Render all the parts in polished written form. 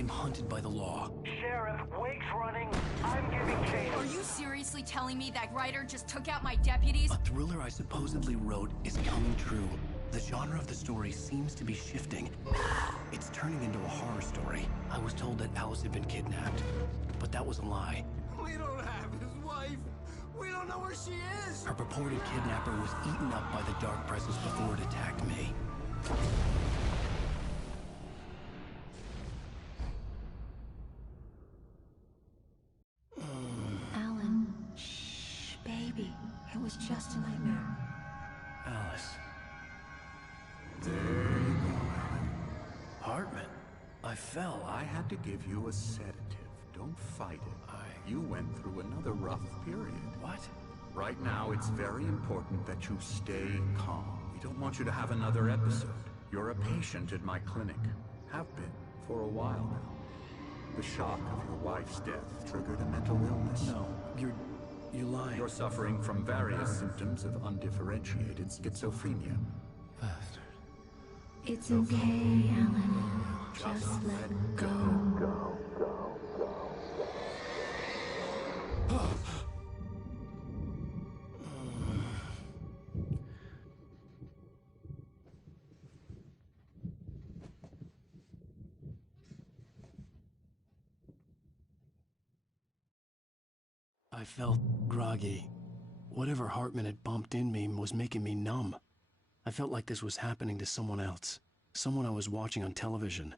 I'm hunted by the law. Sheriff, Wake's running. I'm giving chase. Are you seriously telling me that writer just took out my deputies? A thriller I supposedly wrote is coming true. The genre of the story seems to be shifting. It's turning into a horror story. I was told that Alice had been kidnapped, but that was a lie. We don't have his wife. We don't know where she is. Her purported kidnapper was eaten up by the dark presence before it attacked me. Alan, shh, baby. It was just a nightmare. Alice. There you go, Alan. Hartman. I fell. I had to give you a sedative. Don't fight it. You went through another rough period. What? Right now, it's very important that you stay calm. We don't want you to have another episode. You're a patient at my clinic. Have been for a while now. The shock of your wife's death triggered a mental illness. No, you're lying. You're suffering from various symptoms of undifferentiated schizophrenia. Bastard. It's okay, Alan. Just let go. I felt groggy. Whatever Hartman had bumped in me was making me numb. I felt like this was happening to someone else. Someone I was watching on television.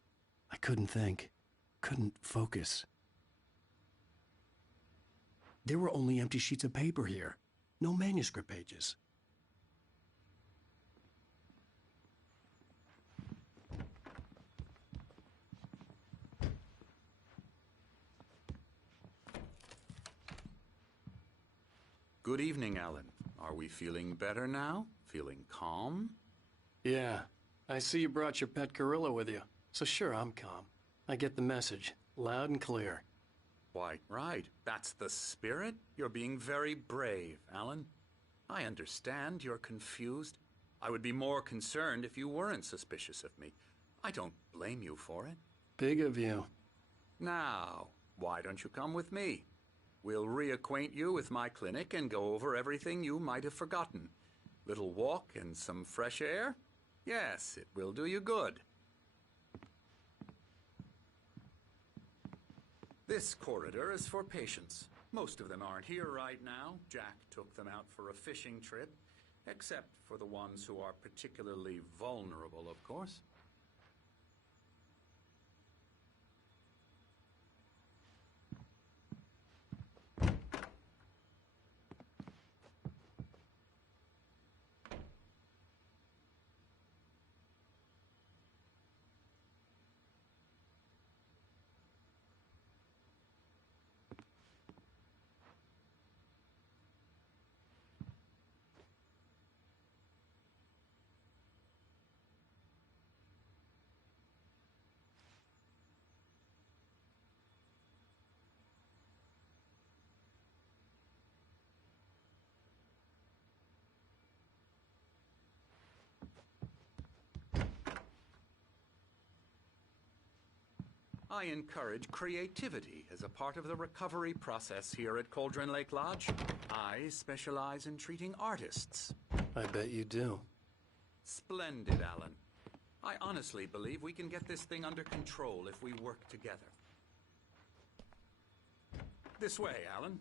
I couldn't think. Couldn't focus. There were only empty sheets of paper here. No manuscript pages. Good evening, Alan. Are we feeling better now? Feeling calm? Yeah. I see you brought your pet gorilla with you. So sure, I'm calm. I get the message. Loud and clear. Why, right. That's the spirit. You're being very brave, Alan. I understand you're confused. I would be more concerned if you weren't suspicious of me. I don't blame you for it. Big of you. Now, why don't you come with me? We'll reacquaint you with my clinic and go over everything you might have forgotten. Little walk and some fresh air? Yes, it will do you good. This corridor is for patients. Most of them aren't here right now. Jack took them out for a fishing trip, except for the ones who are particularly vulnerable, of course. I encourage creativity as a part of the recovery process here at Cauldron Lake Lodge. I specialize in treating artists. I bet you do. Splendid, Alan. I honestly believe we can get this thing under control if we work together. This way, Alan.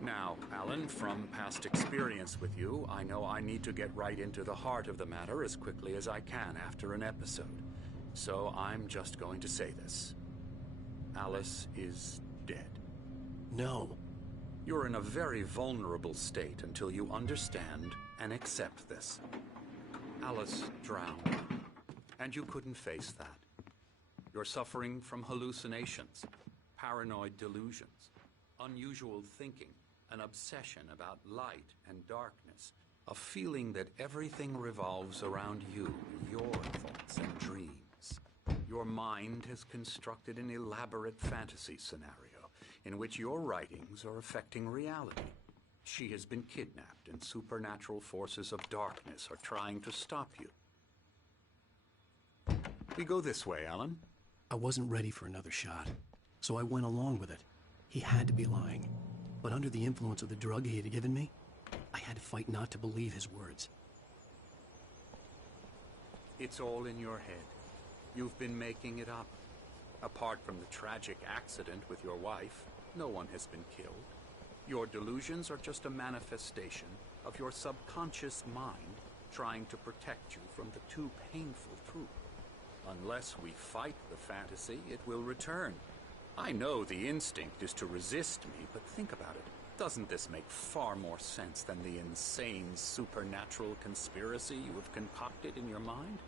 Now, Alan, from past experience with you, I know I need to get right into the heart of the matter as quickly as I can after an episode. So I'm just going to say this. Alice is dead. No. You're in a very vulnerable state until you understand and accept this. Alice drowned, and you couldn't face that. You're suffering from hallucinations, paranoid delusions, unusual thinking, an obsession about light and darkness, a feeling that everything revolves around you, your thoughts and dreams. Your mind has constructed an elaborate fantasy scenario in which your writings are affecting reality. She has been kidnapped, and supernatural forces of darkness are trying to stop you. We go this way, Alan. I wasn't ready for another shot, so I went along with it. He had to be lying. But under the influence of the drug he had given me, I had to fight not to believe his words. It's all in your head. You've been making it up. Apart from the tragic accident with your wife, no one has been killed. Your delusions are just a manifestation of your subconscious mind trying to protect you from the too painful truth. Unless we fight the fantasy, it will return. I know the instinct is to resist me, but think about it. Doesn't this make far more sense than the insane supernatural conspiracy you have concocted in your mind?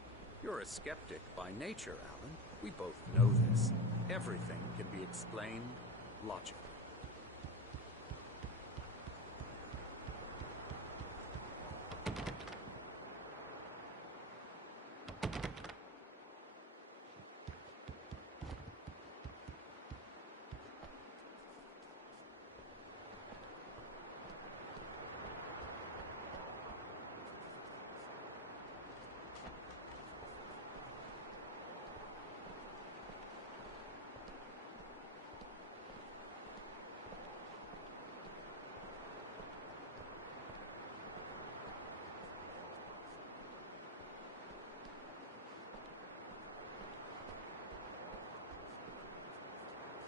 You're a skeptic by nature, Alan. We both know this. Everything can be explained logically.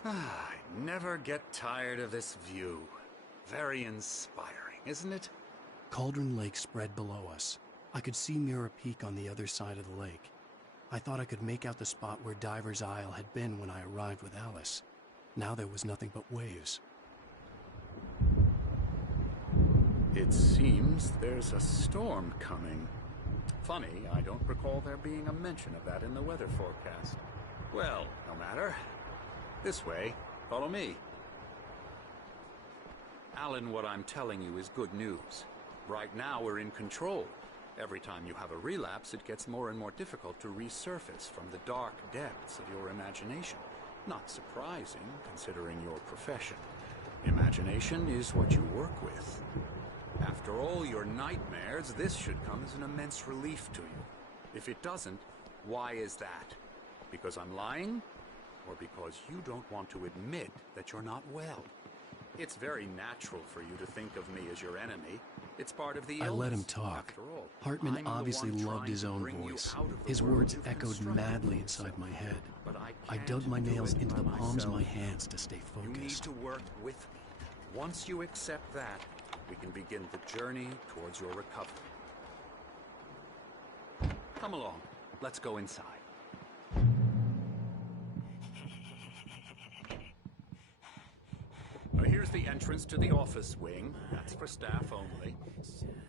I never get tired of this view. Very inspiring, isn't it? Cauldron Lake spread below us. I could see Mirror Peak on the other side of the lake. I thought I could make out the spot where Diver's Isle had been when I arrived with Alice. Now there was nothing but waves. It seems there's a storm coming. Funny, I don't recall there being a mention of that in the weather forecast. Well, no matter. This way. Follow me. Alan, what I'm telling you is good news. Right now we're in control. Every time you have a relapse, it gets more and more difficult to resurface from the dark depths of your imagination. Not surprising, considering your profession. Imagination is what you work with. After all your nightmares, this should come as an immense relief to you. If it doesn't, why is that? Because I'm lying? Or because you don't want to admit that you're not well? It's very natural for you to think of me as your enemy. It's part of the illness. I let him talk. After all, Hartman I'm the obviously one loved trying his to own bring you voice. out of the His world words you've echoed constructed madly for inside yourself. my head. But I can't dug my do nails it into the by palms of my myself. hands to stay You need focused. to work with me. Once you accept that, we can begin the journey towards your recovery. Come along. Let's go inside. Now here's the entrance to the office wing. That's for staff only.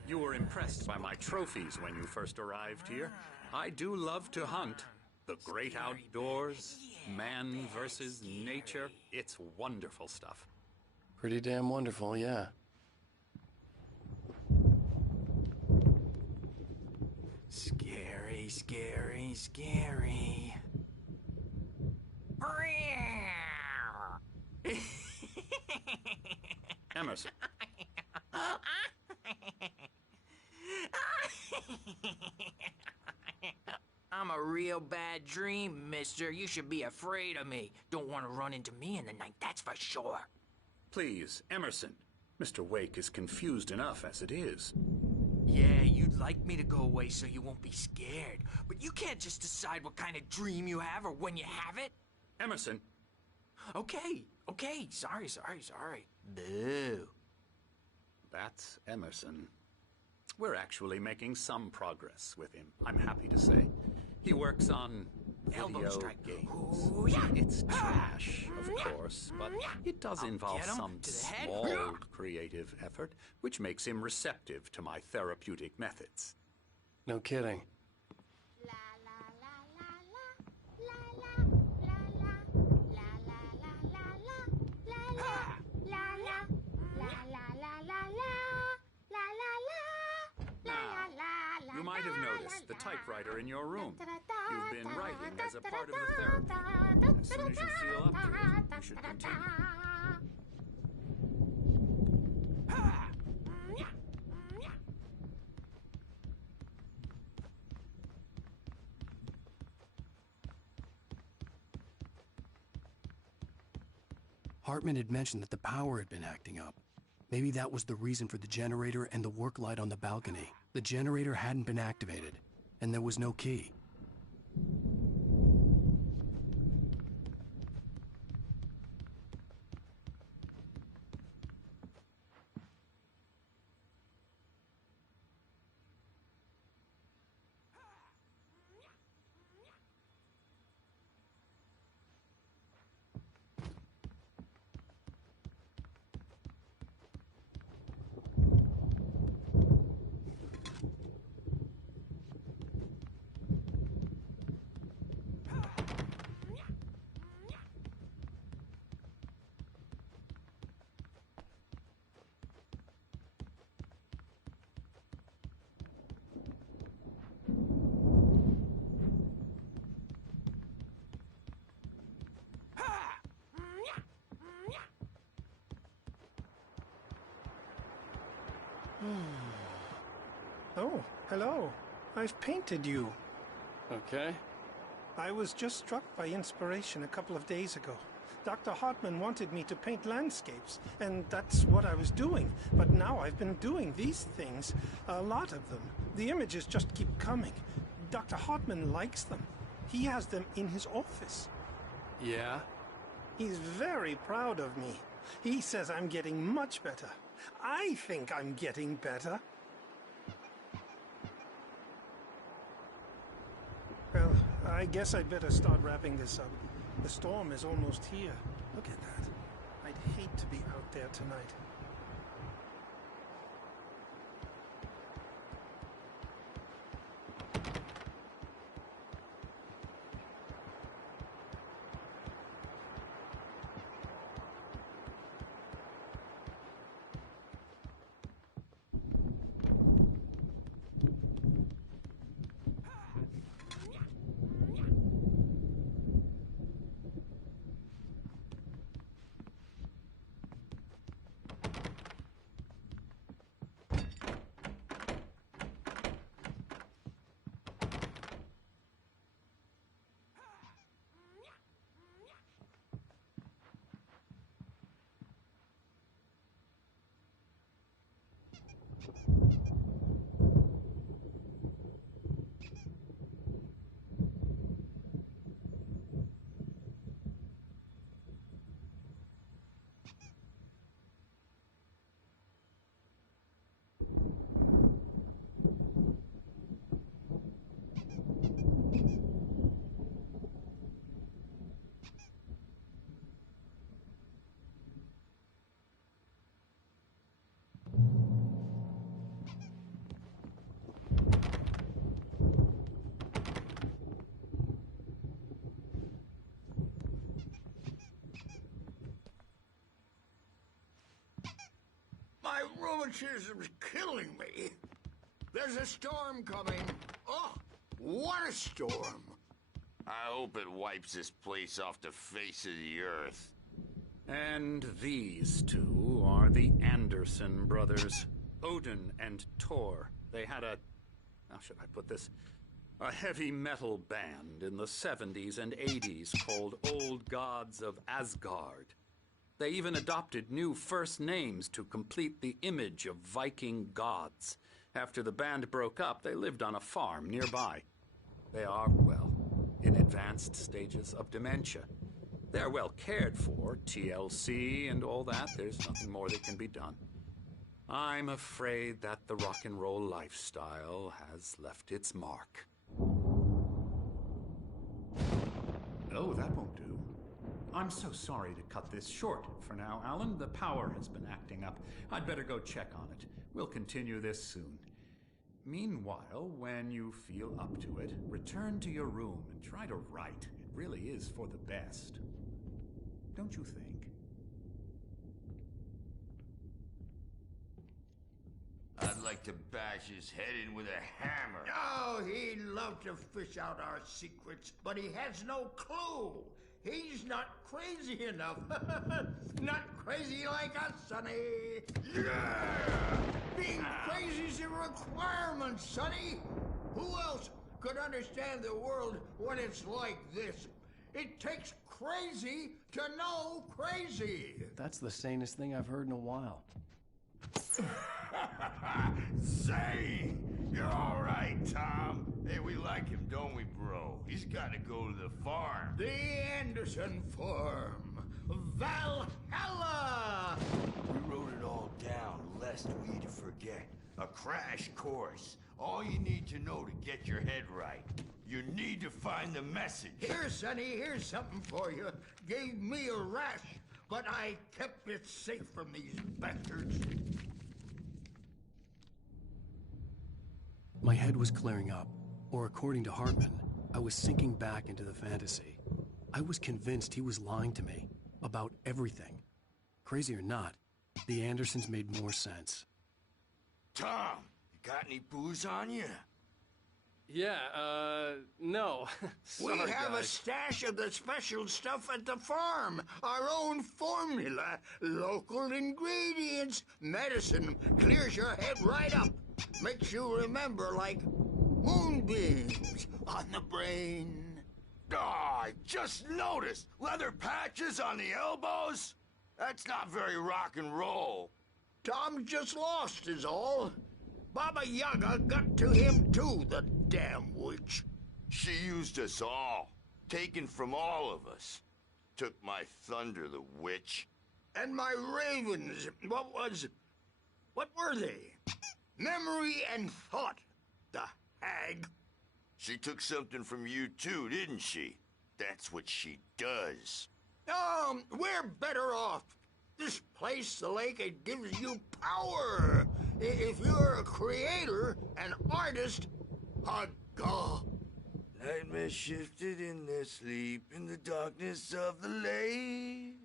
You were impressed by my trophies when you first arrived here. I do love to hunt. The great outdoors, man versus nature. It's wonderful stuff. Pretty damn wonderful, yeah. Scary, scary, scary. Emerson. I'm a real bad dream, mister. You should be afraid of me. Don't want to run into me in the night, that's for sure. Please, Emerson. Mr. Wake is confused enough as it is. Yeah, you'd like me to go away so you won't be scared. But you can't just decide what kind of dream you have or when you have it. Emerson. Okay. Sorry. Boo. That's Emerson. We're actually making some progress with him, I'm happy to say. He works on Elbow video strike. games. Ooh, yeah. It's trash, of course, but it does I'll involve get 'em some to the head. small creative effort, which makes him receptive to my therapeutic methods. No kidding. Now, you might have noticed the typewriter in your room. You've been writing as a part of the therapy. As soon as you feel up to it, you should continue. Hartman had mentioned that the power had been acting up. Maybe that was the reason for the generator and the work light on the balcony. The generator hadn't been activated, and there was no key. Oh, hello. I've painted you. Okay. I was just struck by inspiration a couple of days ago. Dr. Hartman wanted me to paint landscapes, and that's what I was doing. But now I've been doing these things, a lot of them. The images just keep coming. Dr. Hartman likes them. He has them in his office. Yeah? He's very proud of me. He says I'm getting much better. I think I'm getting better. Well, I guess I'd better start wrapping this up. The storm is almost here. Look at that. I'd hate to be out there tonight. My rheumatism's killing me. There's a storm coming. Oh, what a storm. I hope it wipes this place off the face of the earth. And these two are the Anderson brothers, Odin and Thor. They had a, how should I put this, a heavy metal band in the 70s and 80s called Old Gods of Asgard. They even adopted new first names to complete the image of Viking gods. After the band broke up, they lived on a farm nearby. They are, well, in advanced stages of dementia. They're well cared for, TLC and all that. There's nothing more that can be done. I'm afraid that the rock and roll lifestyle has left its mark. No, that won't do. I'm so sorry to cut this short for now, Alan. The power has been acting up. I'd better go check on it. We'll continue this soon. Meanwhile, when you feel up to it, return to your room and try to write. It really is for the best. Don't you think? I'd like to bash his head in with a hammer. Oh, he'd love to fish out our secrets, but he has no clue. He's not crazy enough. Not crazy like us, Sonny. Yeah! Being crazy's a requirement, Sonny. Who else could understand the world when it's like this? It takes crazy to know crazy. That's the sanest thing I've heard in a while. Say, you're all right, Tom. Hey, we like him, don't we, bro? He's got to go to the farm. The Anderson Farm. Valhalla! We wrote it all down, lest we to forget. A crash course. All you need to know to get your head right. You need to find the message. Here, Sonny, here's something for you. Gave me a rash, but I kept it safe from these bastards. My head was clearing up, or according to Hartman, I was sinking back into the fantasy. I was convinced he was lying to me about everything. Crazy or not, the Andersons made more sense. Tom, you got any booze on you? Yeah, no. We Sorry, have a guys. stash of the special stuff at the farm. Our own formula. Local ingredients. Medicine. Clears your head right up. Makes you remember like moonbeams on the brain. Oh, I just noticed. Leather patches on the elbows? That's not very rock and roll. Tom just lost is all. Baba Yaga got to him too, the damn witch. She used us all. Taken from all of us. Took my thunder, the witch. And my ravens, what were they? Memory and thought, the hag. She took something from you too, didn't she? That's what she does. We're better off. This place, the lake, it gives you power. If you're a creator, an artist, a god. Nightmare shifted in their sleep in the darkness of the lake.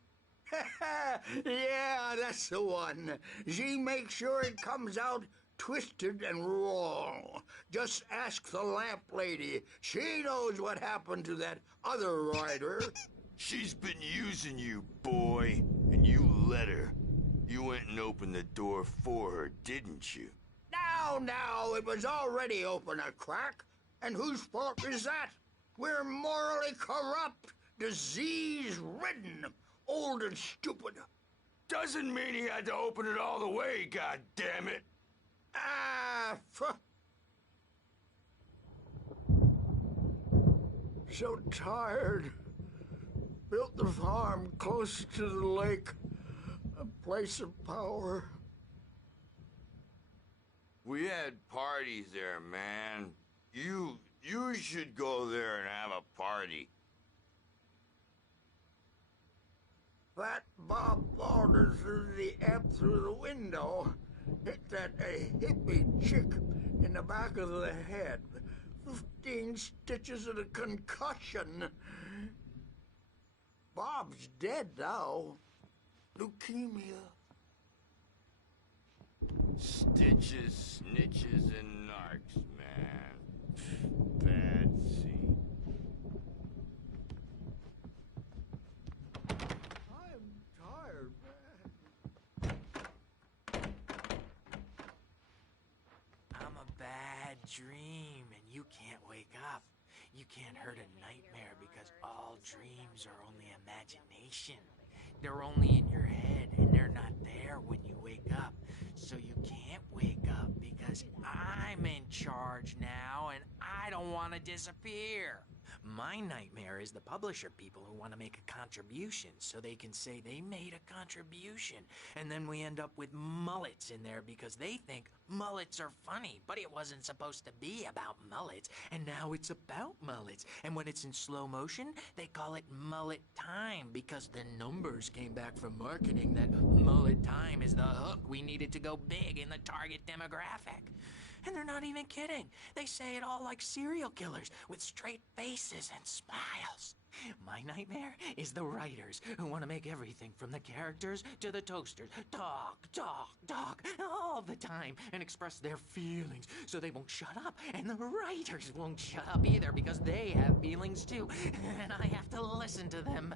Yeah, that's the one. She makes sure it comes out twisted and wrong. Just ask the lamp lady. She knows what happened to that other rider. She's been using you, boy, and you let her. You went and opened the door for her, didn't you? Now, it was already open a crack. And whose fault is that? We're morally corrupt, disease-ridden, old and stupid. Doesn't mean he had to open it all the way, goddammit. So tired. Built the farm close to the lake. A place of power. We had parties there, man. You should go there and have a party. That Bob Balders threw the amp through the window. Hit that hippie chick in the back of the head. 15 stitches and a concussion. Bob's dead now. Leukemia. Stitches, snitches, and narcs, man. Bad scene. I'm tired, man. I'm a bad dream, and you can't wake up. You can't hurt a nightmare because all dreams are only imagination. They're only in your head, and they're not there when you wake up. So you can't wake up because I'm in charge now, and I don't want to disappear. My nightmare is the publisher people who want to make a contribution so they can say they made a contribution. And then we end up with mullets in there because they think mullets are funny. But it wasn't supposed to be about mullets. And now it's about mullets. And when it's in slow motion, they call it mullet time because the numbers came back from marketing that mullet time is the hook we needed to go big in the target demographic. And they're not even kidding. They say it all like serial killers with straight faces and smiles. My nightmare is the writers who want to make everything from the characters to the toasters talk all the time and express their feelings so they won't shut up. And the writers won't shut up either because they have feelings too. And I have to listen to them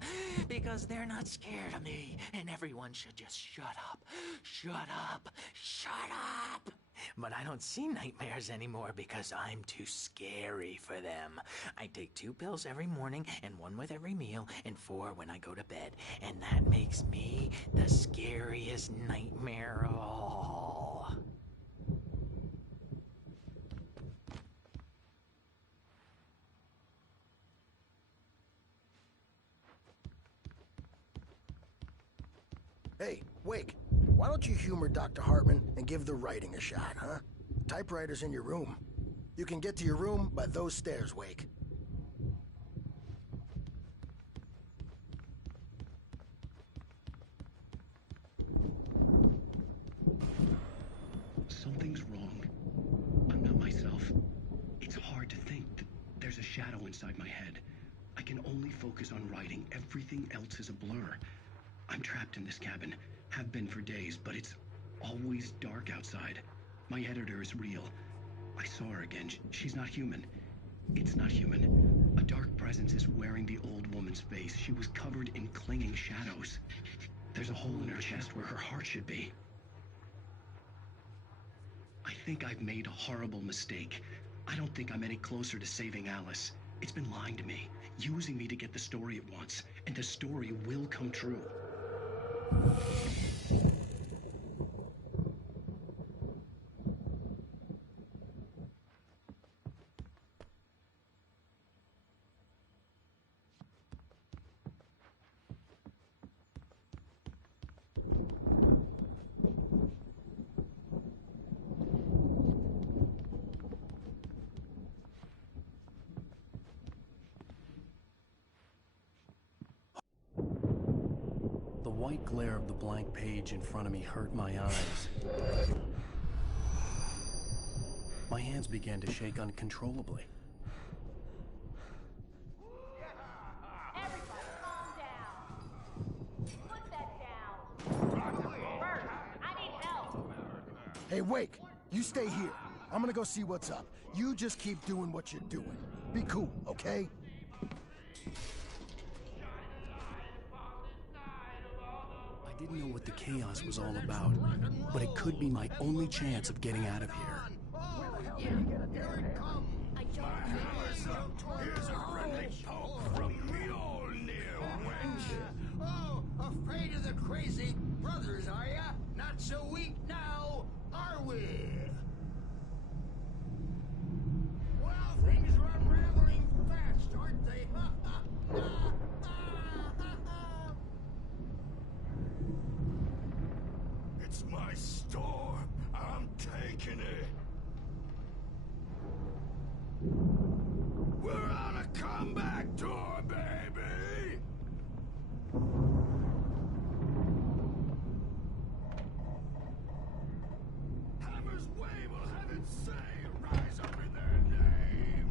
because they're not scared of me. And everyone should just shut up. Shut up. Shut up. But I don't see nightmares anymore because I'm too scary for them. I take 2 pills every morning and 1 with every meal and 4 when I go to bed. And that makes me the scariest nightmare of all. Hey, Wake, why don't you humor Dr. Hartman and give the writing a shot, huh? Typewriter's in your room. You can get to your room by those stairs, Wake. Something's wrong. I'm not myself. It's hard to think that there's a shadow inside my head. I can only focus on writing. Everything else is a blur. I'm trapped in this cabin. Have been for days, but it's always dark outside. My editor is real. I saw her again. She's not human. It's not human. A dark presence is wearing the old woman's face. She was covered in clinging shadows. There's a hole in her chest where her heart should be. I think I've made a horrible mistake. I don't think I'm any closer to saving Alice. It's been lying to me, using me to get the story it wants, and the story will come true. The white glare of the blank page in front of me hurt my eyes. My hands began to shake uncontrollably. Everybody calm down. Put that down. Bert, I need help. Hey, Wake, you stay here. I'm gonna go see what's up. You just keep doing what you're doing. Be cool, okay? I didn't know what the chaos was all about, but it could be my only chance of getting out of here. Here it comes. I don't Here's a friendly poke from the old near wench. Oh, afraid of the crazy brothers, are ya? Not so weak now, are we? Well, things are unraveling fast, aren't they? It's my storm. I'm taking it. We're on a comeback tour, baby! Hammer's Way will have its say rise up in their name!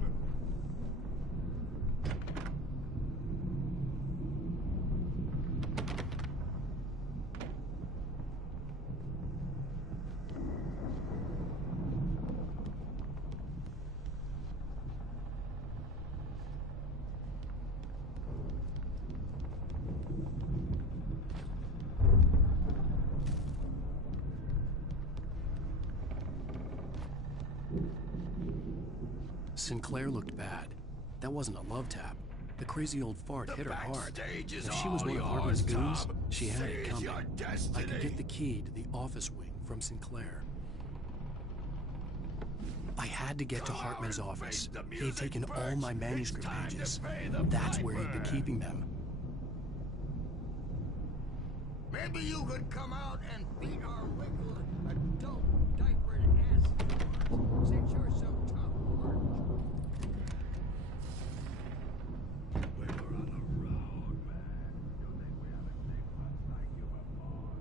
Sinclair looked bad. That wasn't a love tap. The crazy old fart hit her hard. If she was one of Hartman's goons, she had it coming. I could get the key to the office wing from Sinclair. I had had to get to Hartman's office. He had taken all my manuscript pages. That's where he'd been keeping them. Maybe you could come out and beat our wiggle adult diapered ass since you're so tough, March. We were on the road, man. You think we haven't seen what's like you before?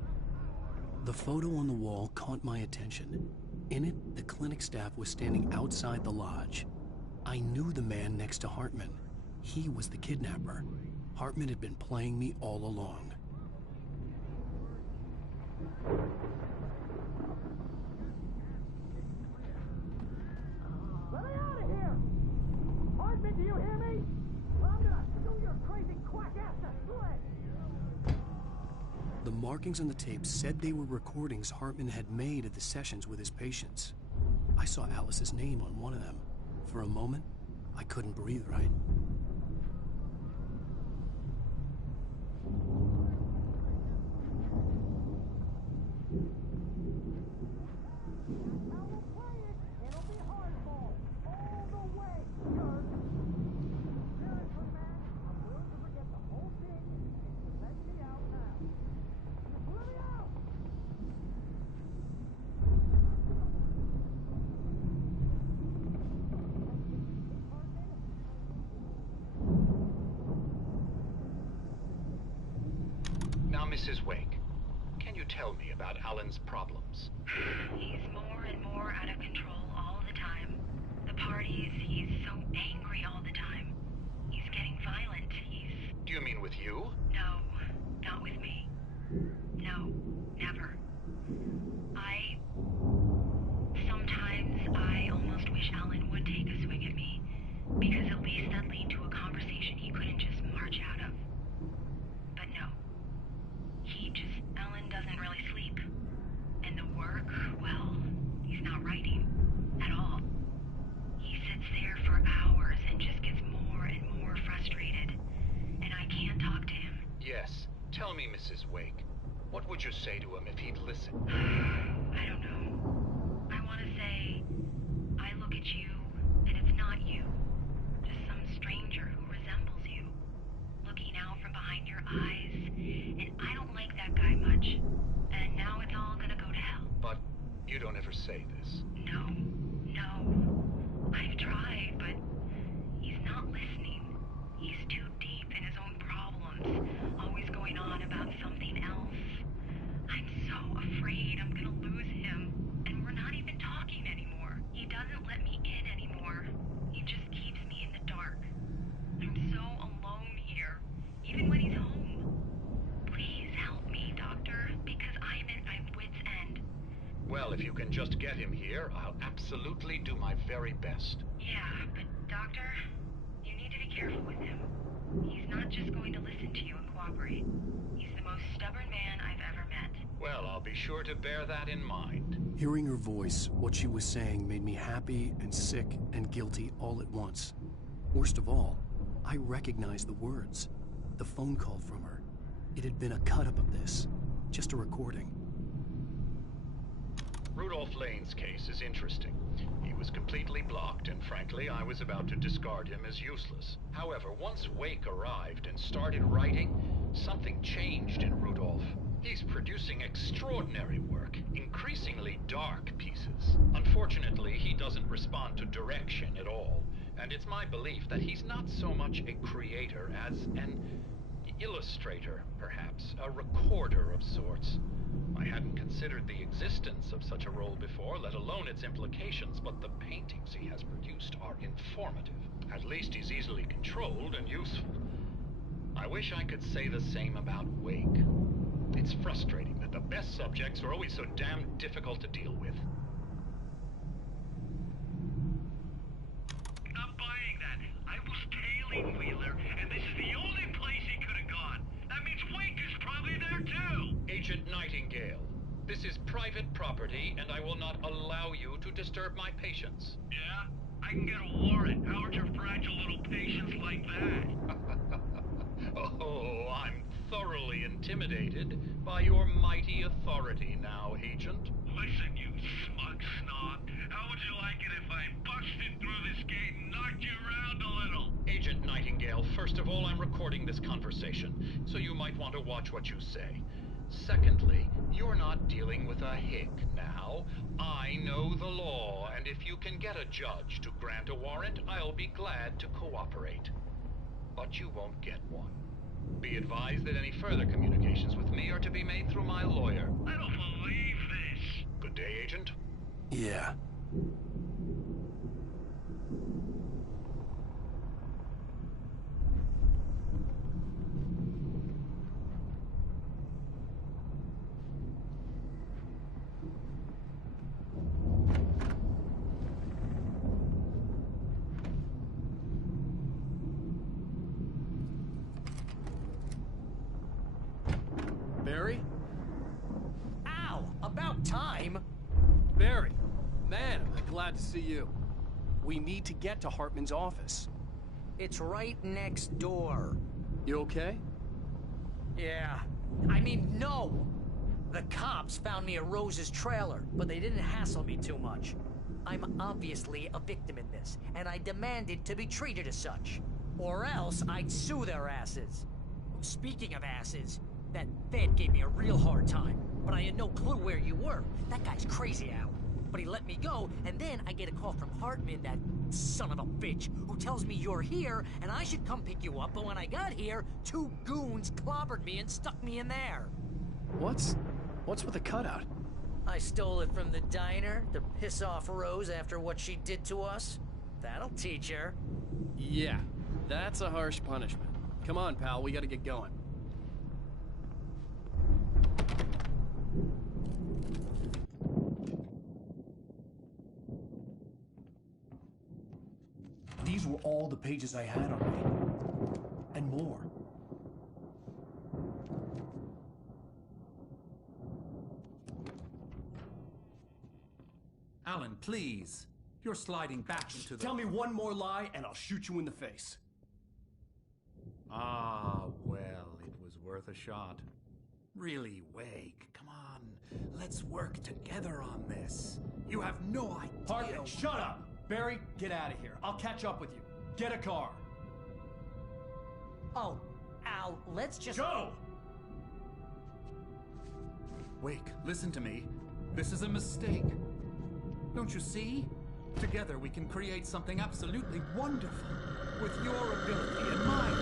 The photo on the wall caught my attention. In it, the clinic staff was standing outside the lodge. I knew the man next to Hartman. He was the kidnapper. Hartman had been playing me all along. Let me out of here! Hartman, do you hear me? Or I'm gonna shoot your crazy quack ass to shreds! The markings on the tape said they were recordings Hartman had made at the sessions with his patients. I saw Alice's name on one of them. For a moment, I couldn't breathe right. Now we'll play it! It'll be hardball! All the way, jerk! Seriously, man, I'm willing to forget the whole thing. Let me out now. Let me out! Now, Mrs. Wake, can you tell me about Alan's problems? He's more and more out of control all the time. The parties, he's so angry all the time. He's getting violent. Do you mean with you? No, not with me. No, never. Sometimes I almost wish Alan would take a swing at me, because at least that'd lead to a conversation he couldn't just march out of. But no. Alan doesn't really sleep. And the work, well, he's not writing at all. He sits there for hours and just gets more and more frustrated. And I can't talk to him. Yes. Tell me, Mrs. Wake, what would you say to him if he'd listen? I don't know. I want to say, I look at you, and it's not you. Just some stranger who resembles you. Looking out from behind your eyes, and I don't like that guy much. And now it's all gonna go to hell. But you don't ever say this. No. I've tried, but he's not listening. He's too deep in his own problems, always going on about something else. I'm so afraid I'm gonna lose him, and we're not even talking anymore. He doesn't let me in anymore. He just keeps me in the dark. I'm so alone here, even when he's home. Please help me, Doctor, because I'm at my wit's end. Well, if you can just get him here, I'll absolutely do my very best. Yeah, but Doctor, you need to be careful with him. He's not just going to listen to you and cooperate. He's the most stubborn man I've ever met. Well, I'll be sure to bear that in mind. Hearing her voice, what she was saying made me happy and sick and guilty all at once. Worst of all, I recognized the words. The phone call from her. It had been a cut-up of this. Just a recording. Rudolph Lane's case is interesting. He was completely blocked, and frankly, I was about to discard him as useless. However, once Wake arrived and started writing, something changed in Rudolph. He's producing extraordinary work, increasingly dark pieces. Unfortunately, he doesn't respond to direction at all, and it's my belief that he's not so much a creator as an illustrator, perhaps, a recorder of sorts. I hadn't considered the existence of such a role before, let alone its implications, but the paintings he has produced are informative. At least he's easily controlled and useful. I wish I could say the same about Wake. It's frustrating that the best subjects are always so damn difficult to deal with. Not buying that. I was tailing Wheeler, and this is the only place he could have gone. That means Wake is probably there too! Agent Nightingale, this is private property, and I will not allow you to disturb my patients. Yeah? I can get a warrant. How would your fragile little patients like that? Oh, I'm thoroughly intimidated by your mighty authority now, Agent. Listen, you smug snob. How would you like it if I bust detail. First of all, I'm recording this conversation, so you might want to watch what you say. Secondly, you're not dealing with a hick now. I know the law, and if you can get a judge to grant a warrant, I'll be glad to cooperate. But you won't get one. Be advised that any further communications with me are to be made through my lawyer. I don't believe this. Good day, Agent. Yeah. Barry? Ow! About time! Barry! Man, am I glad to see you. We need to get to Hartman's office. It's right next door. You okay? Yeah. I mean, no! The cops found me at Rose's trailer, but they didn't hassle me too much. I'm obviously a victim in this, and I demanded to be treated as such. Or else I'd sue their asses. Speaking of asses, that Fed gave me a real hard time, but I had no clue where you were. That guy's crazy, Al. But he let me go, and then I get a call from Hartman, that son of a bitch, who tells me you're here, and I should come pick you up, but when I got here, 2 goons clobbered me and stuck me in there. What's with the cutout? I stole it from the diner to piss off Rose after what she did to us. That'll teach her. Yeah, that's a harsh punishment. Come on, pal, we gotta get going. These were all the pages I had on me. And more. Alan, please. You're sliding back into the... Tell me one more lie and I'll shoot you in the face. Ah, well, it was worth a shot. Really, Wake, come on. Let's work together on this. You have no idea... Hartman, shut up! Barry, get out of here. I'll catch up with you. Get a car. Oh, Al, let's just... Go! Wake, listen to me. This is a mistake. Don't you see? Together we can create something absolutely wonderful. With your ability and mine.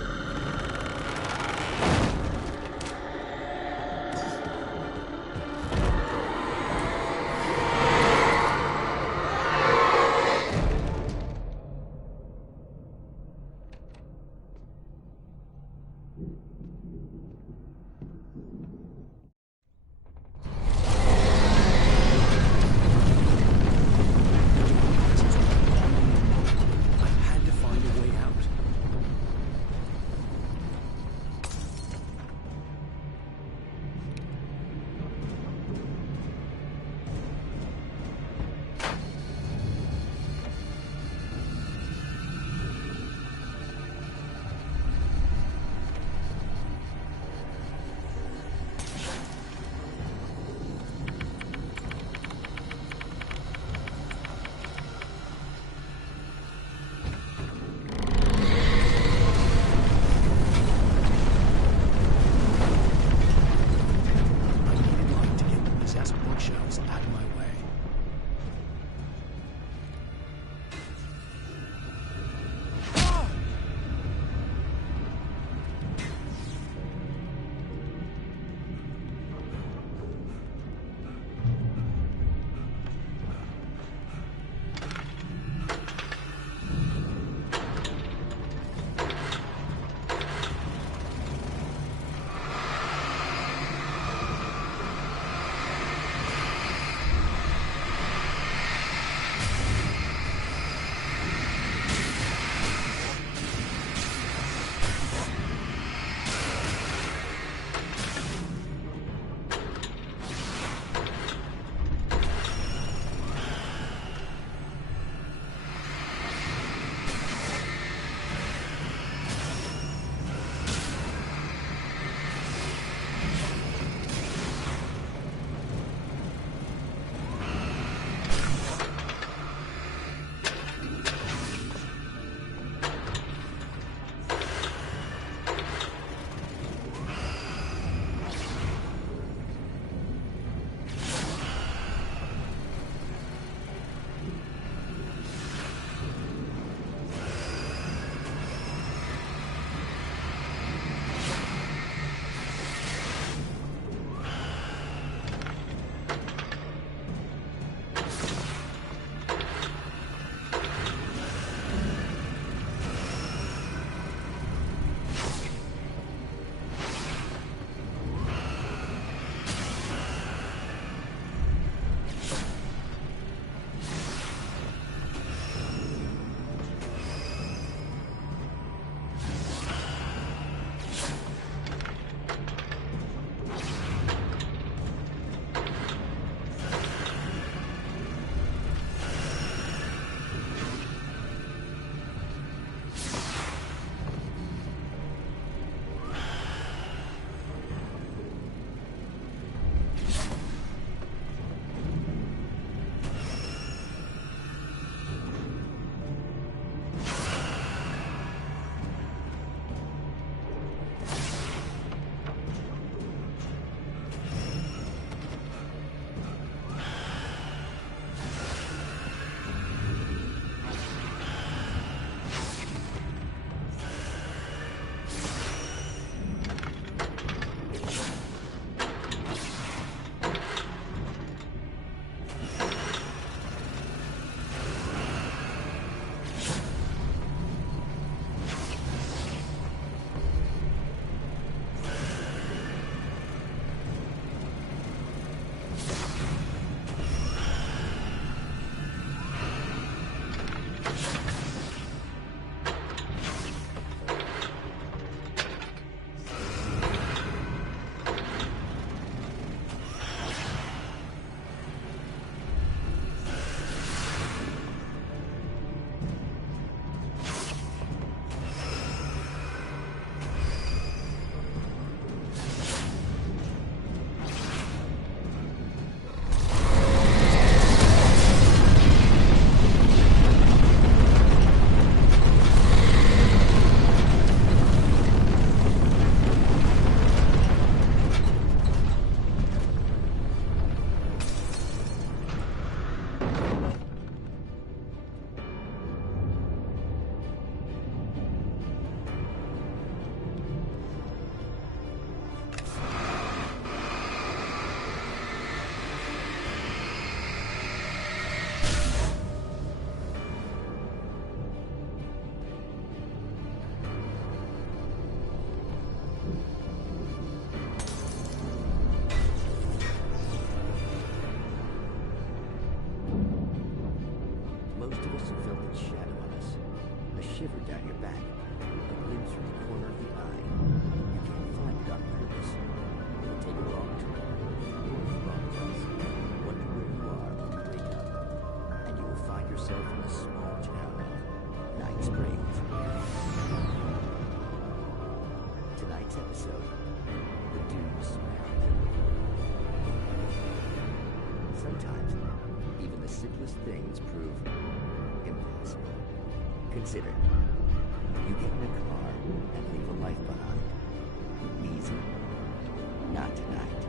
cold shadow on us. A shiver down your back. A glimpse from the corner of the eye. You can't find it on purpose. You take a wrong turn. Or the wrong bus. Wonder where you are when you wake up. And you will find yourself in a small town of Night Springs. Tonight's episode, The Doomed Samaritan. Sometimes, even the simplest things prove impossible. Consider, you get in a car and leave a life behind. Easy? Not tonight.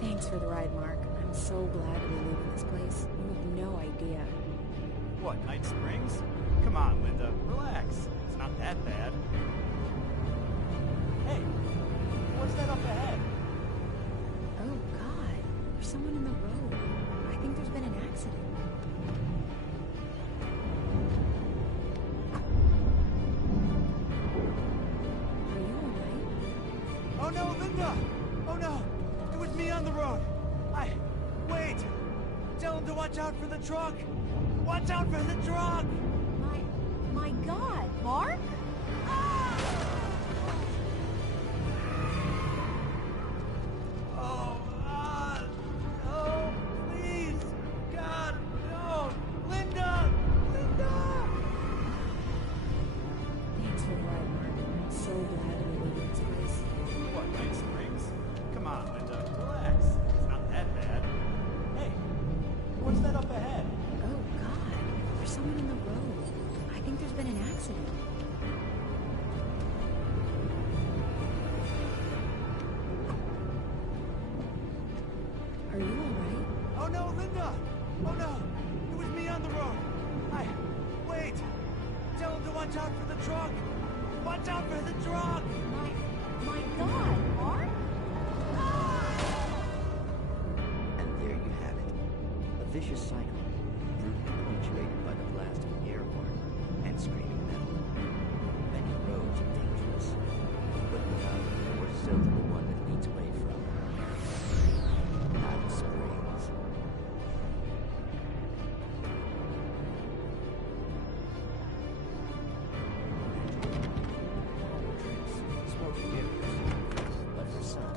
Thanks for the ride, Mark. I'm so glad to be leaving this place. You have no idea. What, Night Springs? Come on, Linda, relax. It's not that bad. Hey, what's that up ahead? Oh, God. There's someone in the road. I think there's been an accident. Are you alright? Oh no, Linda! Oh no! It was me on the road! Wait! Tell him to watch out for the truck! Watch out for the truck! My God, Mark? Oh, please! God, no! Linda! Linda! Thanks for the ride, Mark. I'm so glad to be leaving this place. What, Night Springs? Come on, Linda, relax. It's not that bad. Hey, what's that up ahead? Oh, God. There's someone in the road. I think there's been an accident. Are you alright? Oh no, Linda! Oh no! It was me on the road! Wait! Tell him to watch out for the truck! Watch out for the truck! My God, Mark? And there you have it. A vicious cycle, brutally punctuated by the blast of an air horn and screaming metal. Many roads are dangerous, but none more so than the one that leads away from Night Springs. Smoking mirrors, but for some.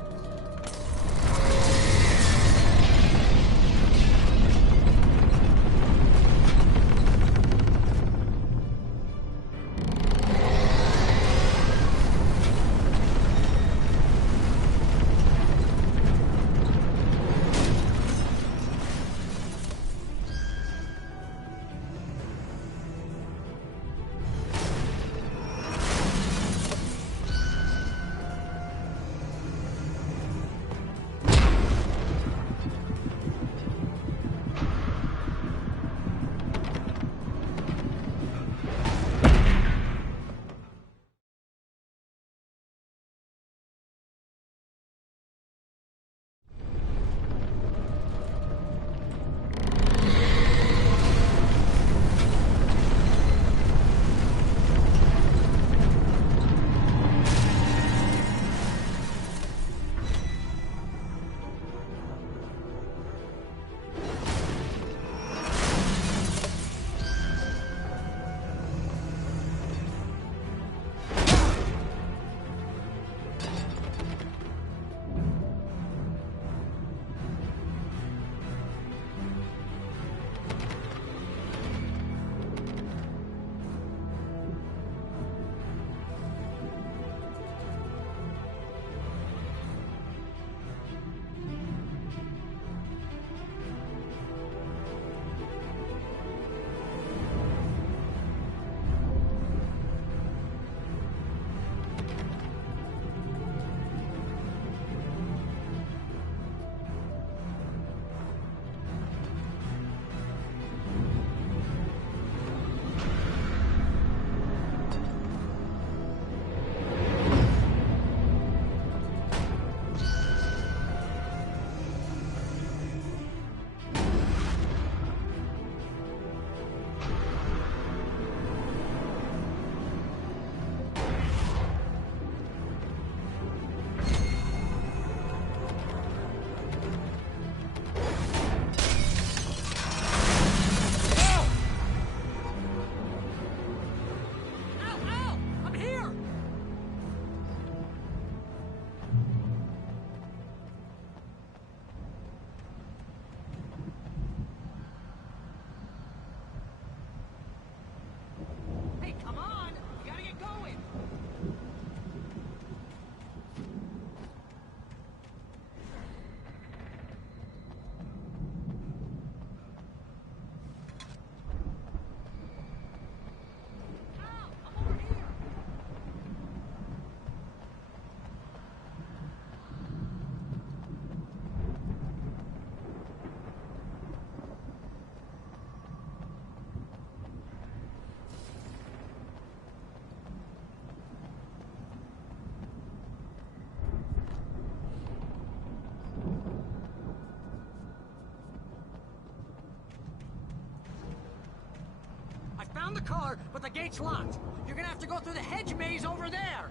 found the car, but the gate's locked. You're gonna have to go through the hedge maze over there.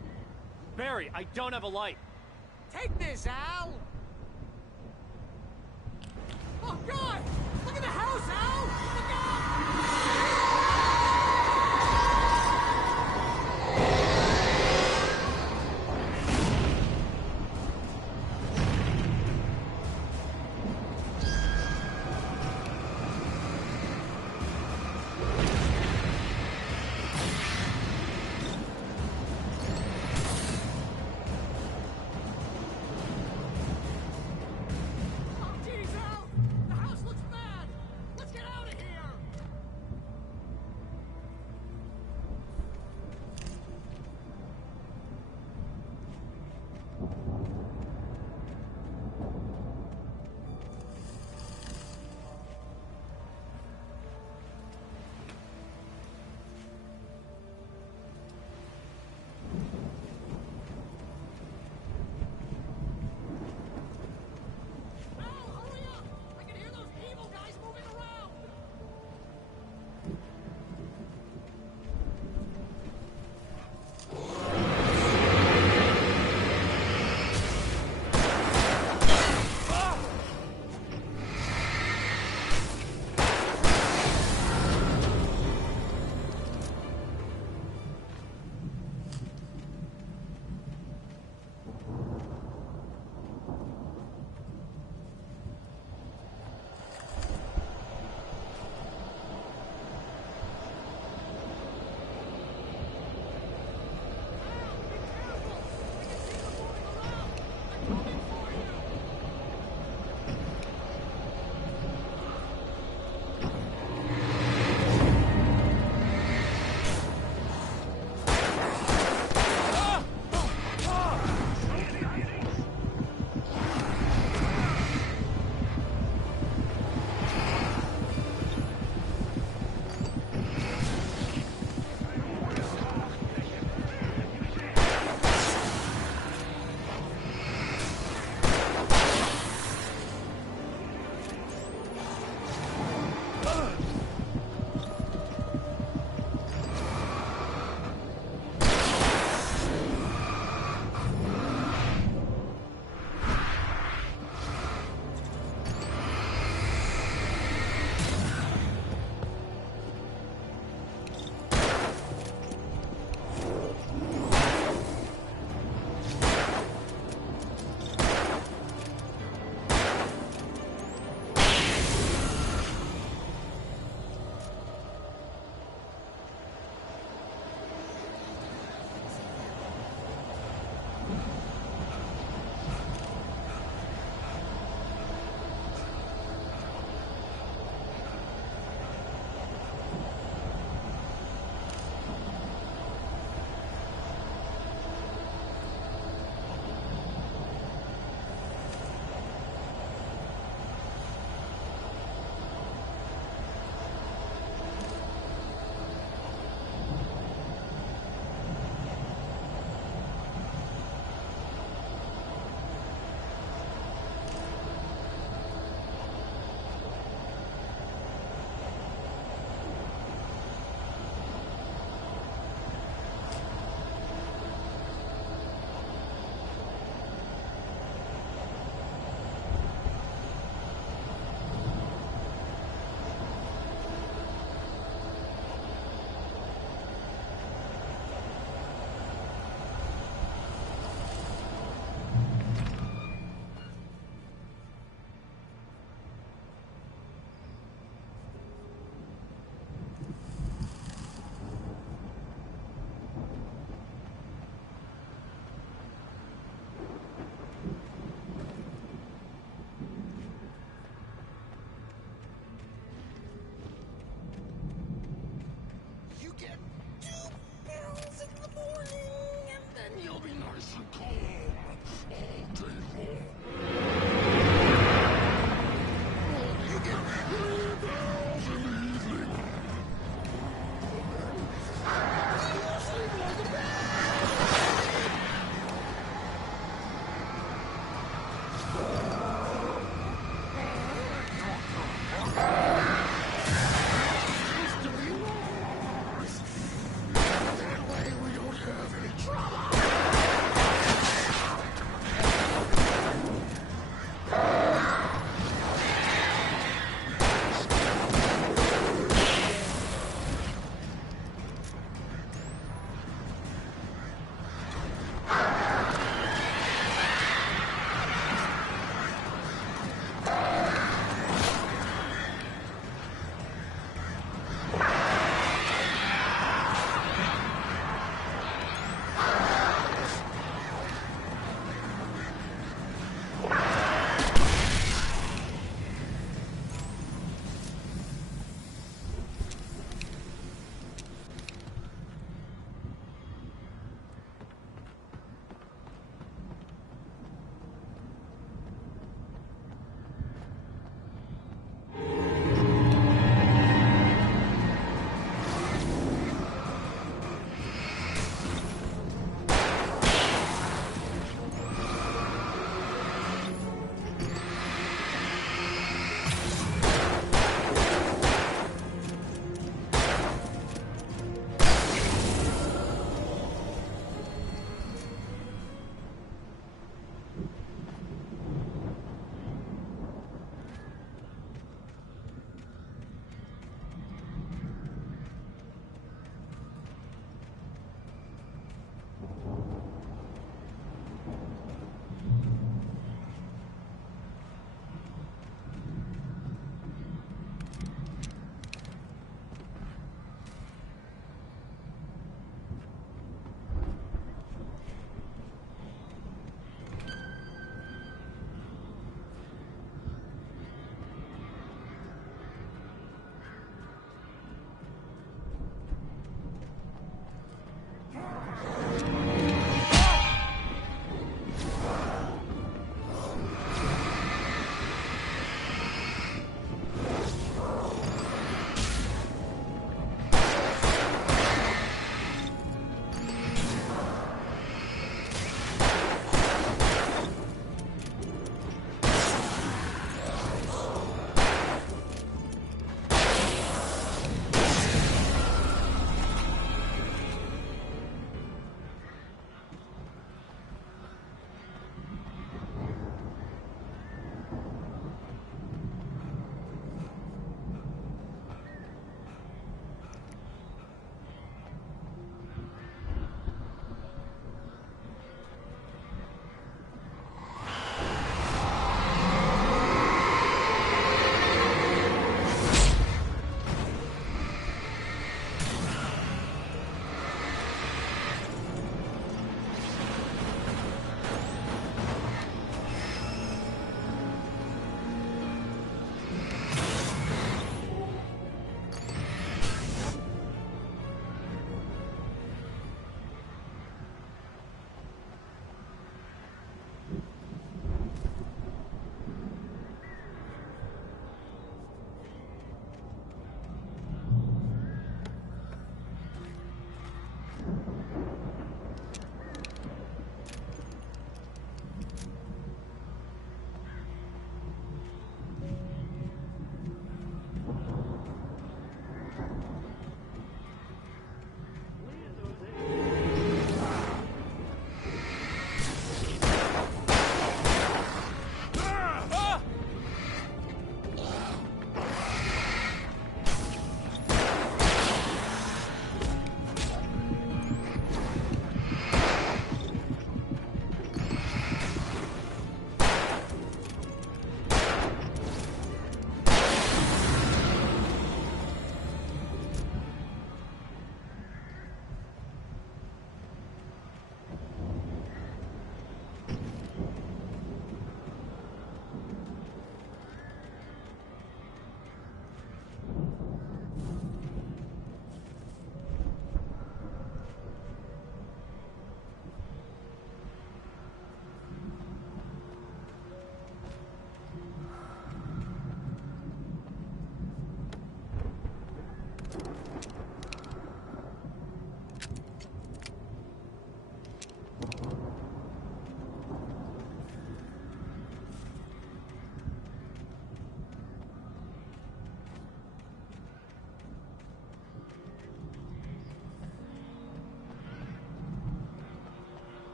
Barry, I don't have a light. Take this, Al! Oh, God! Look at the house, Al! Look out! Oh, jeez, Al! The house looks bad!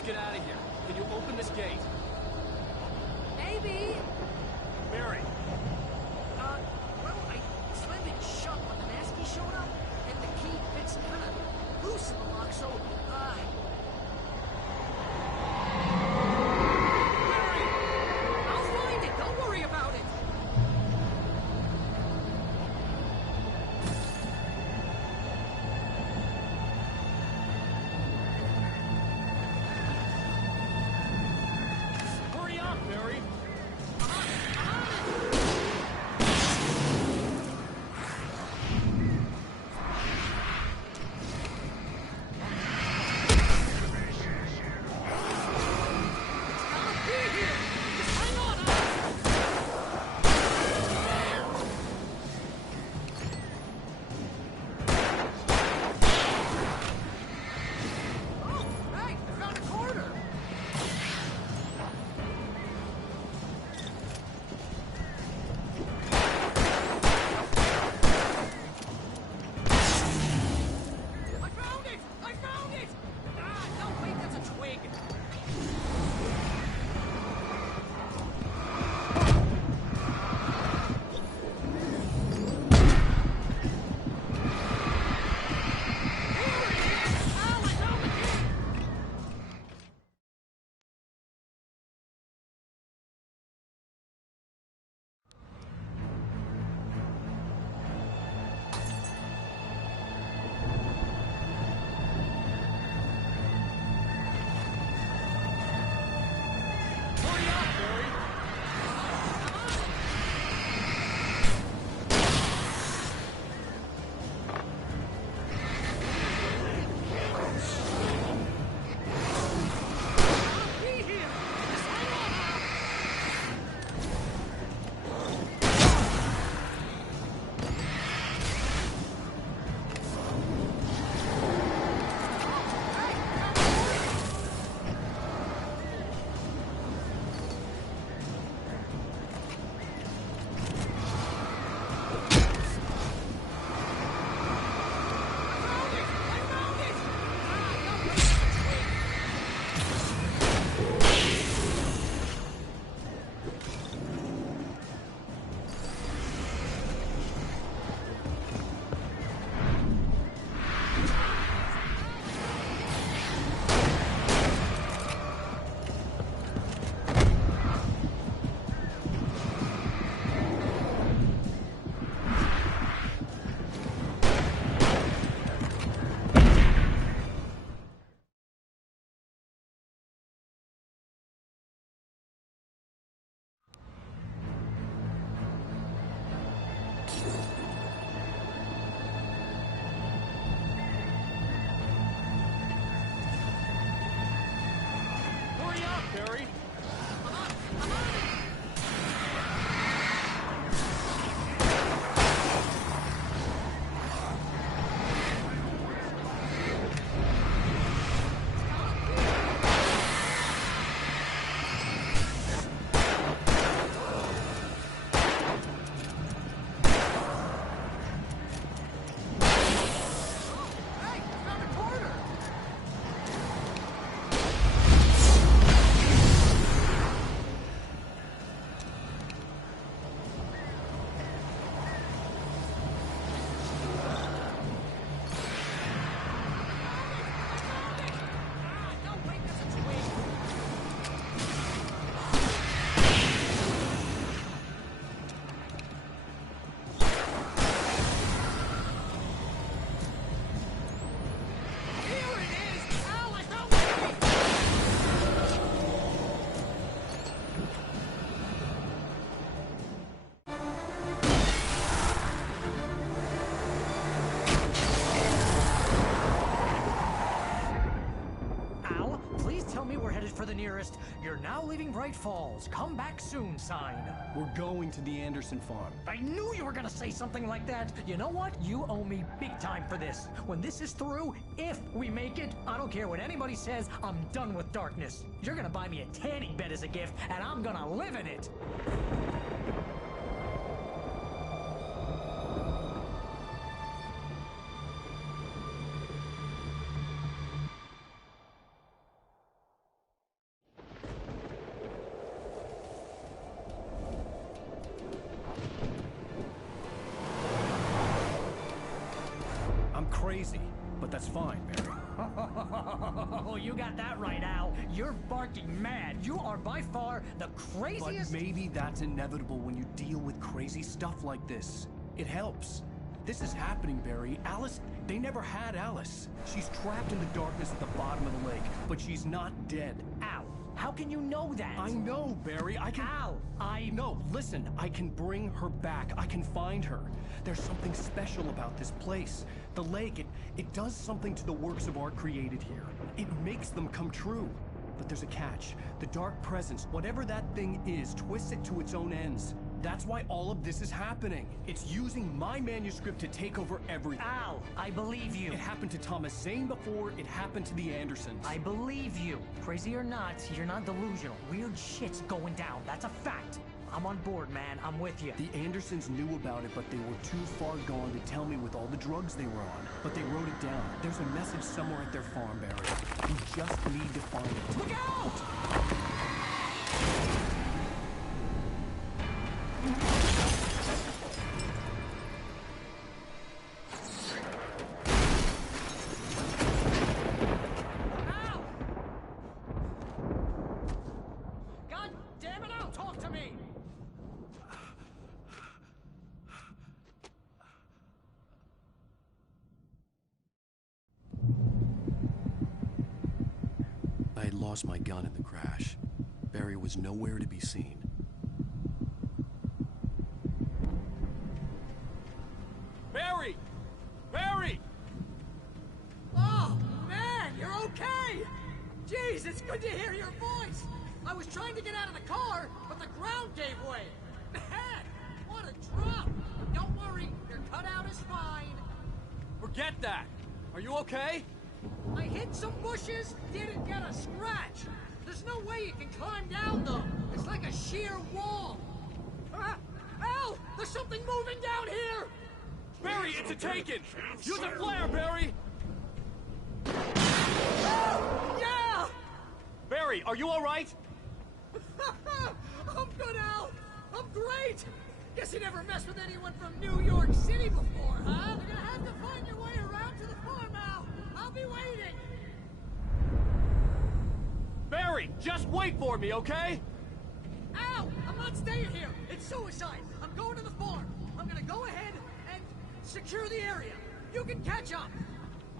Let's get out of here. Can you open this gate? Maybe. Mary. Well, I slammed it shut when the Nasty showed up, and the key fits kind of loose in the lock, so, Mary! I'll find it! Don't worry about it! Hurry up, Mary! Hey, I found a corner! I found it! I found it! Ah, no, wait, that's a twig. Hurry up, Mary! Hey, I found a corner! for the nearest "You're now leaving Bright Falls. Come back soon" sign. We're going to the Anderson farm. I knew you were gonna say something like that. You know what? You owe me big time for this. When this is through, if we make it, I don't care what anybody says, I'm done with darkness. You're gonna buy me a tanning bed as a gift, and I'm gonna live in it. crazy, but that's fine, Barry. Oh, you got that right, Al. You're barking mad. You are by far the craziest... But maybe that's inevitable when you deal with crazy stuff like this. It helps. This is happening, Barry. Alice, they never had Alice. She's trapped in the darkness at the bottom of the lake, but she's not dead. Al, how can you know that? I know, Barry. I can... Al, No, listen. I can bring her back. I can find her. There's something special about this place. The lake, it does something to the works of art created here. It makes them come true. But there's a catch. The dark presence, whatever that thing is, twists it to its own ends. That's why all of this is happening. It's using my manuscript to take over everything. Al, I believe you. It happened to Thomas Zane before, it happened to the Andersons. I believe you. Crazy or not, you're not delusional. Weird shit's going down. That's a fact. I'm on board, man. I'm with you. The Andersons knew about it, but they were too far gone to tell me with all the drugs they were on. But they wrote it down. There's a message somewhere at their farm, Barry. We just need to find it. Look out! God damn it, Al, talk to me! I had lost my gun in the crash. Barry was nowhere to be seen. Barry! Barry! Oh, man, you're okay! Jeez, it's good to hear your voice! I was trying to get out of the car, but the ground gave way! Man, what a drop! Don't worry, your cutout is fine. Forget that! Are you okay? I hit some bushes, didn't get a scratch. There's no way you can climb down, though. It's like a sheer wall. Al, there's something moving down here! Barry, it's a taken! Use a flare, Barry! Oh, yeah! Barry, are you alright? I'm good, Al. I'm great. Guess you never messed with anyone from New York City before, huh? You're gonna have to find your way around to the farm, Al. I'll be waiting. Barry, just wait for me, okay? Al, I'm not staying here. It's suicide. I'm going to the farm. I'm gonna go ahead and secure the area. You can catch up.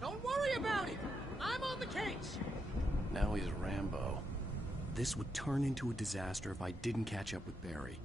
Don't worry about it. I'm on the case. Now he's Rambo. This would turn into a disaster if I didn't catch up with Barry.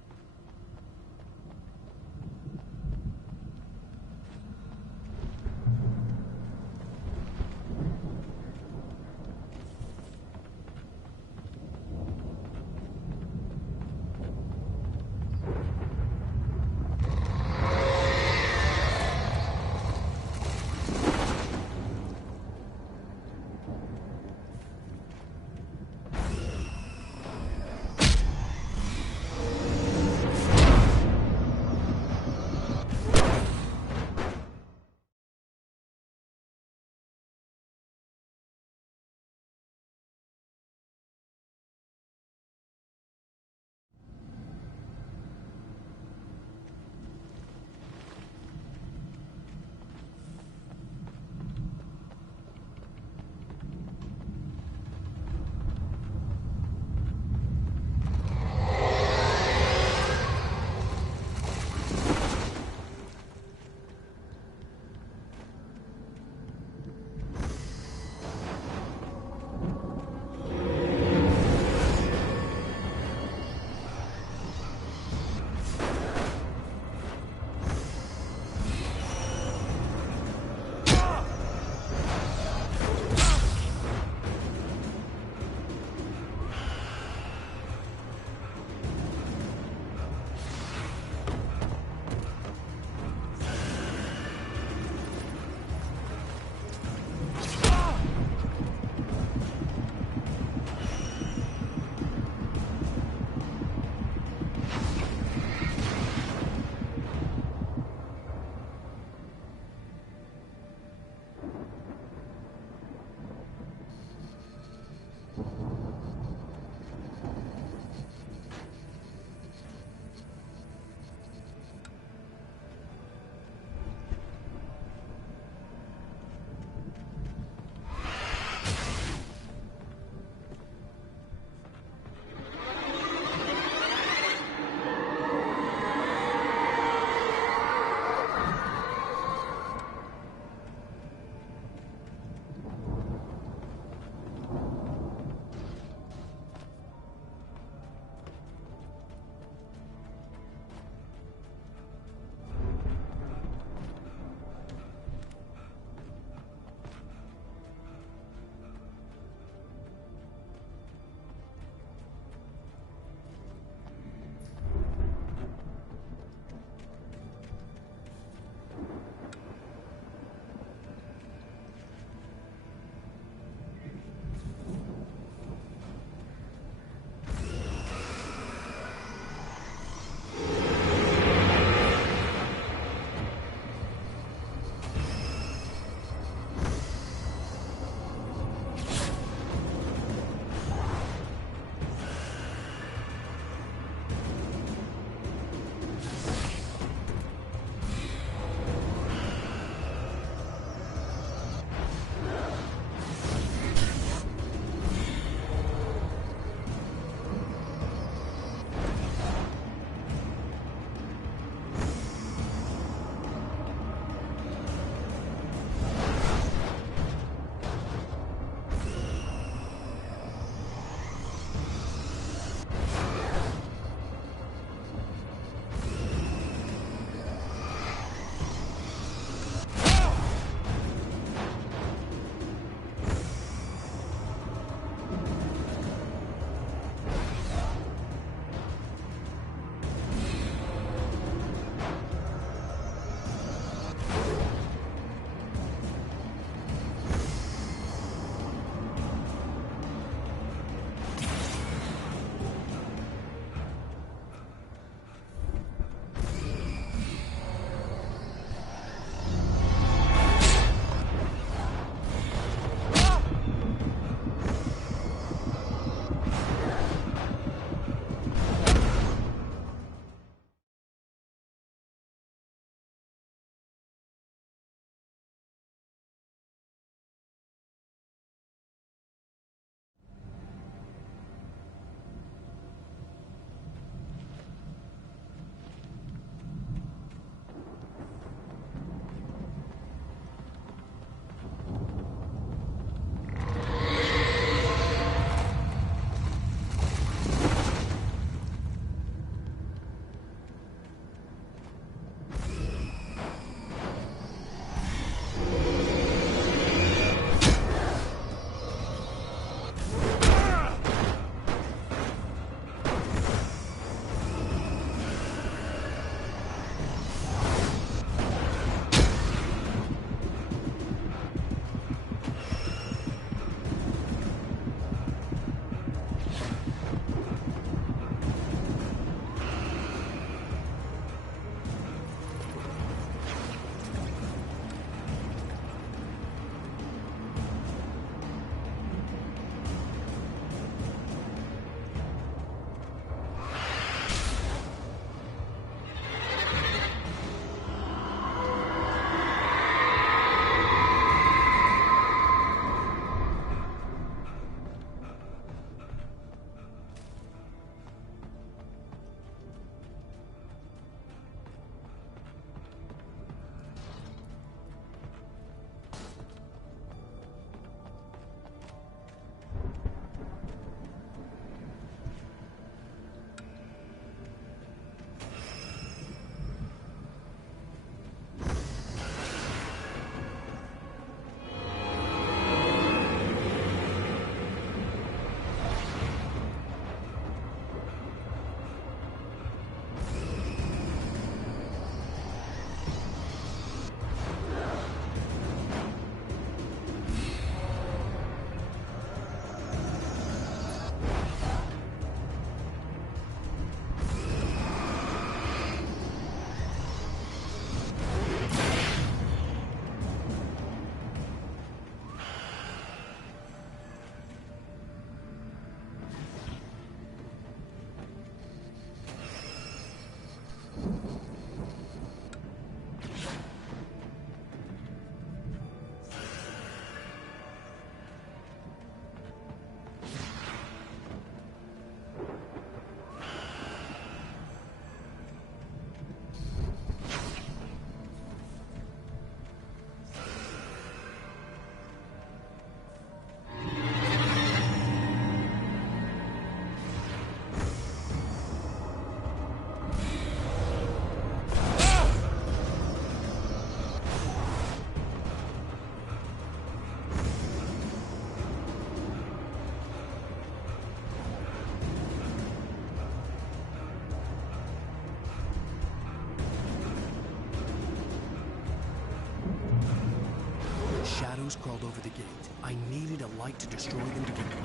piled over the gate. I needed a light to destroy them to get through.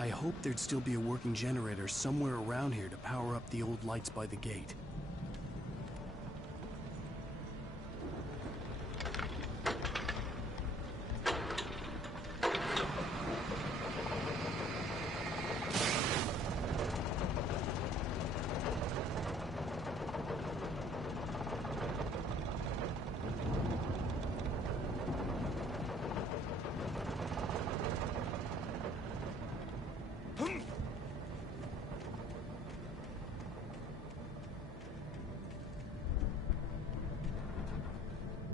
I hoped there'd still be a working generator somewhere around here to power up the old lights by the gate.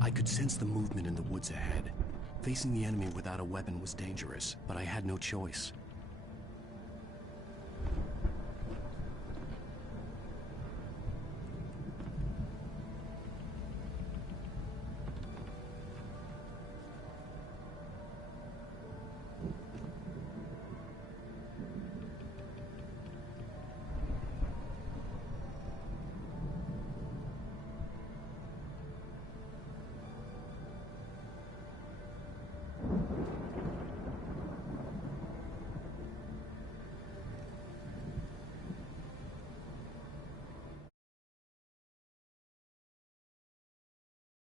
I could sense the movement in the woods ahead. Facing the enemy without a weapon was dangerous, but I had no choice.